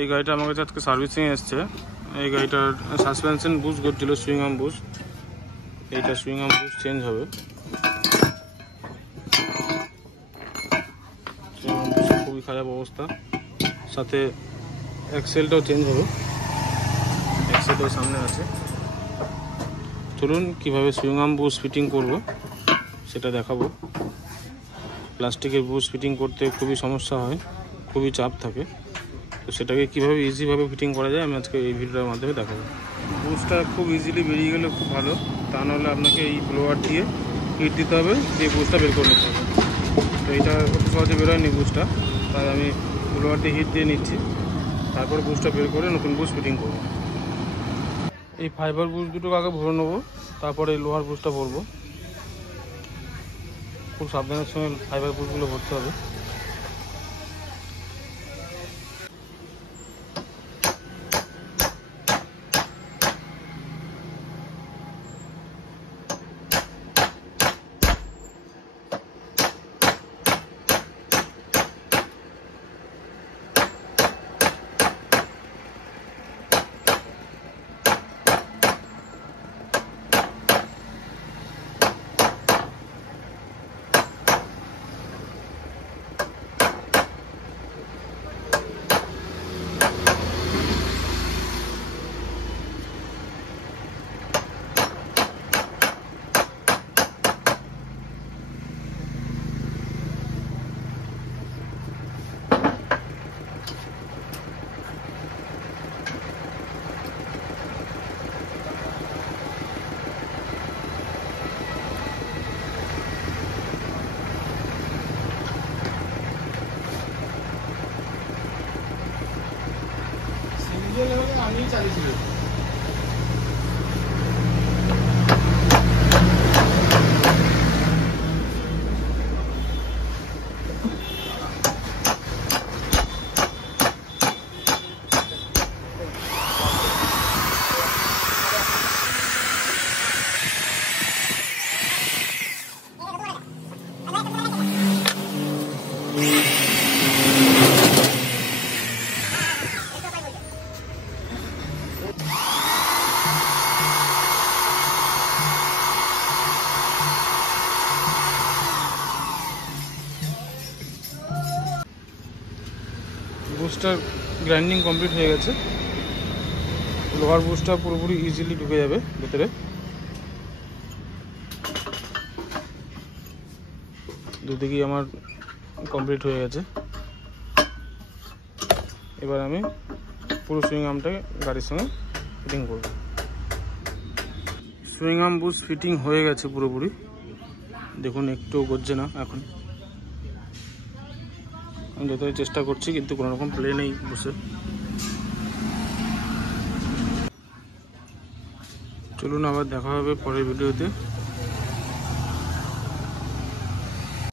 এই গাড়িটা আমার কাছে আজকে সার্ভিসিং এসছে। এই গাড়িটার সাসপেনশন বুশ করছিল, সুইং আর্ম বুশ। এইটা সুইং আর্ম বুশ চেঞ্জ হবে। খুবই খারাপ অবস্থা। সাথে এক্সেলটাও চেঞ্জ হবে, এক্সেলটাও সামনে আছে। চলুন কীভাবে সুইং আর্ম বুশ ফিটিং করব সেটা দেখাবো। প্লাস্টিকের বুশ ফিটিং করতে খুবই সমস্যা হয়, খুবই চাপ থাকে। তো সেটাকে কীভাবে ইজিভাবে ফিটিং করা যায় আমি আজকে এই ভিডিওর মাধ্যমে দেখাবো। বুশটা খুব ইজিলি বেরিয়ে গেলে খুব ভালো, তা নাহলে আপনাকে এই ব্লোয়ার দিয়ে হিট দিতে হবে, দিয়ে বুশটা বের করে নিতে হবে। তো এইটা অত সহজে বেরোয়নি বুশটা, তাই আমি ব্লোয়ার দিয়ে হিট দিয়ে নিচ্ছি। তারপর বুশটা বের করে নতুন বুশ ফিটিং করবো। এই ফাইবার বুশ দুটো আগে ভরে নেবো, তারপরে এই লোহার বুশটা ভরবো। খুব সাবধানের সঙ্গে ফাইবার বুশগুলো ভরতে হবে। আমি চালিয়েছি। বুশটার গ্রাইন্ডিং কমপ্লিট হয়ে গেছে। লোহার বুশটা পুরোপুরি ইজিলি ঢুকে যাবে ভেতরে। দুদিকেই আমার কমপ্লিট হয়ে গেছে। এবার আমি পুরো সুইং আর্মটাকে গাড়ির সঙ্গে ফিটিং করব। সুইং আর্ম বুশ ফিটিং হয়ে গেছে পুরোপুরি। দেখুন একটু গড়ছে না এখন। আমি যতই চেষ্টা করছি কিন্তু কোনো রকম প্লে নেই বুশে। চলুন আবার দেখা হবে পরের ভিডিওতে।